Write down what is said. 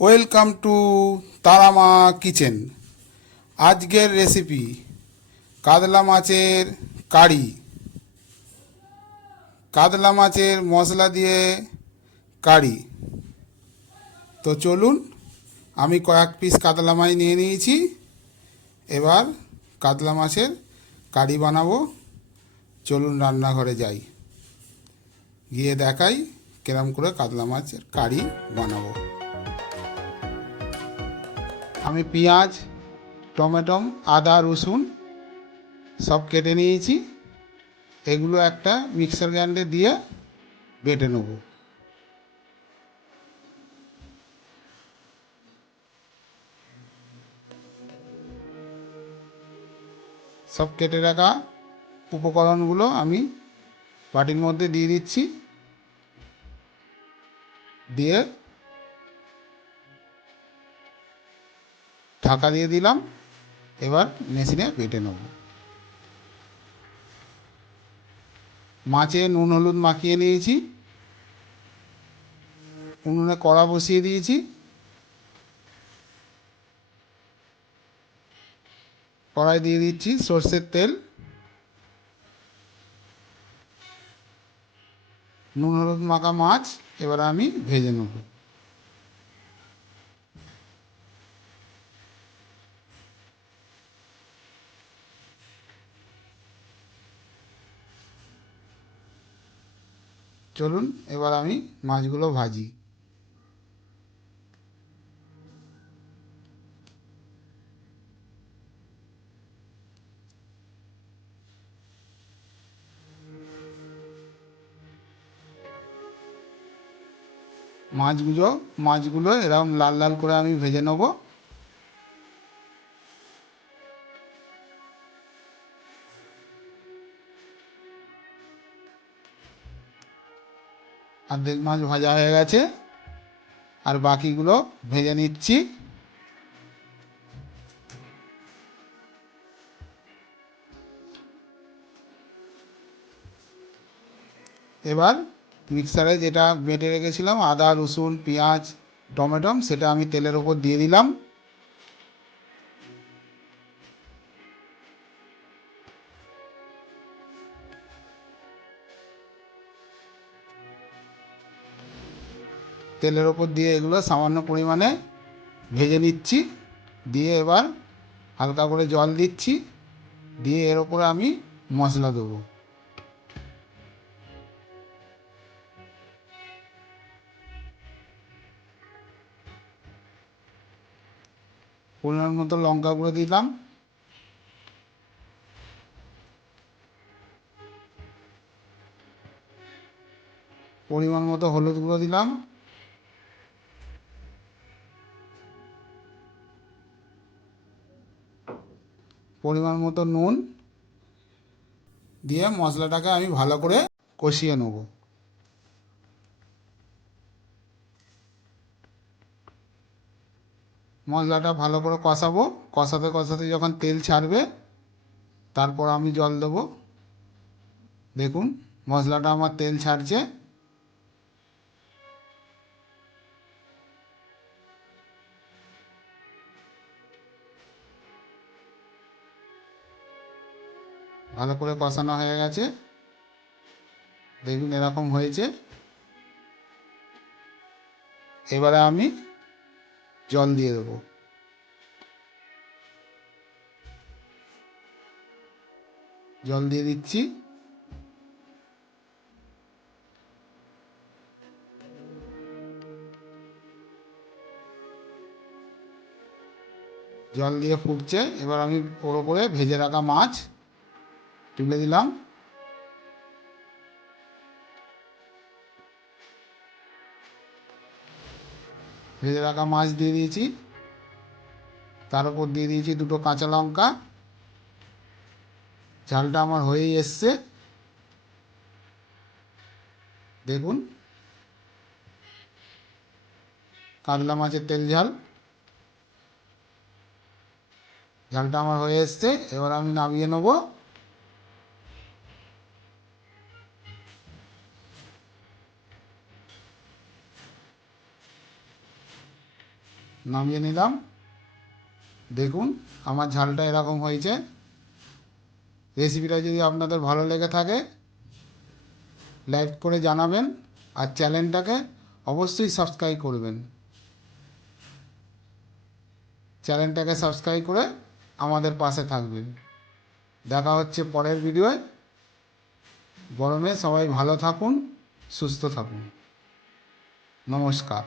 Welcome to Tara Maa kitchen. আজকের recipe কাতলা মাছের কারি। কাতলা মাছের মশলা দিয়ে কারি। তো চলুন, আমি কয়েক পিস কাতলা মাছ নিয়ে নিয়েছি। এবার কাতলা মাছের কারি বানাবো। চলুন রান্নাঘরে যাই, গিয়ে দেখাই কিরম করে কাতলা মাছের কারি বানাবো। আমি পেঁয়াজ, টমেটো, আদা, রসুন সব কেটে নিয়েছি। এগুলো একটা মিক্সার গ্রাইন্ডারে দিয়ে বেটে নেব। সব কেটে রাখা উপকরণগুলো আমি বাটির মধ্যে দিয়ে দিচ্ছি, দিয়ে ঢাকা দিয়ে দিলাম। এবার মেশিনে বেটে নেব। মাছে নুন হলুদ মাখিয়ে নিয়েছি। উনুনে কড়া বসিয়ে দিয়েছি। কড়াই দিয়ে দিচ্ছি সর্ষের তেল। নুন হলুদ মাখা মাছ এবার আমি ভেজে নেব। চলুন এবার আমি মাছগুলো ভাজি। মাছগুলো এরকম লাল লাল করে আমি ভেজে নেব। অর্ধেক মাছ ভাজা হয়ে গেছে, আর বাকিগুলো ভেজে নিচ্ছি। এবার মিক্সারে যেটা বেটে রেখেছিলাম আদা রসুন পেঁয়াজ টমেটো, সেটা আমি তেলের ওপর দিয়ে দিলাম। তেলের ওপর দিয়ে এগুলো সামান্য পরিমাণে ভেজে নিচ্ছি। দিয়ে এবার হালকা করে জল দিচ্ছি, দিয়ে এর ওপরে আমি মশলা দেবো। পরিমাণ মতো লঙ্কা গুঁড়ো দিলাম, পরিমাণ মতো হলুদ গুঁড়ো দিলাম, পরিমাণ মতো নুন দিয়ে মশলাটাকে আমি ভালো করে কষিয়ে নেব। মশলাটা ভালো করে কষাবো। কষাতে কষাতে যখন তেল ছাড়বে তারপর আমি জল দেবো। দেখুন মশলাটা আমার তেল ছাড়ছে। ভালো করে কষানো হয়ে গেছে। দেখুন এরকম হয়েছে। এবারে আমি জল দিয়ে দেবো। জল দিয়ে দিচ্ছি। জল দিয়ে ফুটছে। এবার আমি ওর ওপরে ভেজে রাখা মাছ তুলে দিলাম। ভেজে রাখা মাছ দিয়ে দিয়েছি। তার উপর দিয়ে দিয়েছি দুটো কাঁচা লঙ্কা। ঝালটা আমার হয়েই এসছে। দেখুন কাতলা মাছের তেল ঝাল। ঝালটা আমার হয়ে এসছে। এবার আমি নামিয়ে নেব। নামিয়ে নিলাম। দেখুন আমার ঝালটা এরকম হয়েছে। রেসিপিটা যদি আপনাদের ভালো লেগে থাকে লাইক করে জানাবেন, আর চ্যানেলটাকে অবশ্যই সাবস্ক্রাইব করবেন। চ্যানেলটাকে সাবস্ক্রাইব করে আমাদের পাশে থাকবেন। দেখা হচ্ছে পরের ভিডিওয়। গরমে সবাই ভালো থাকুন, সুস্থ থাকুন। নমস্কার।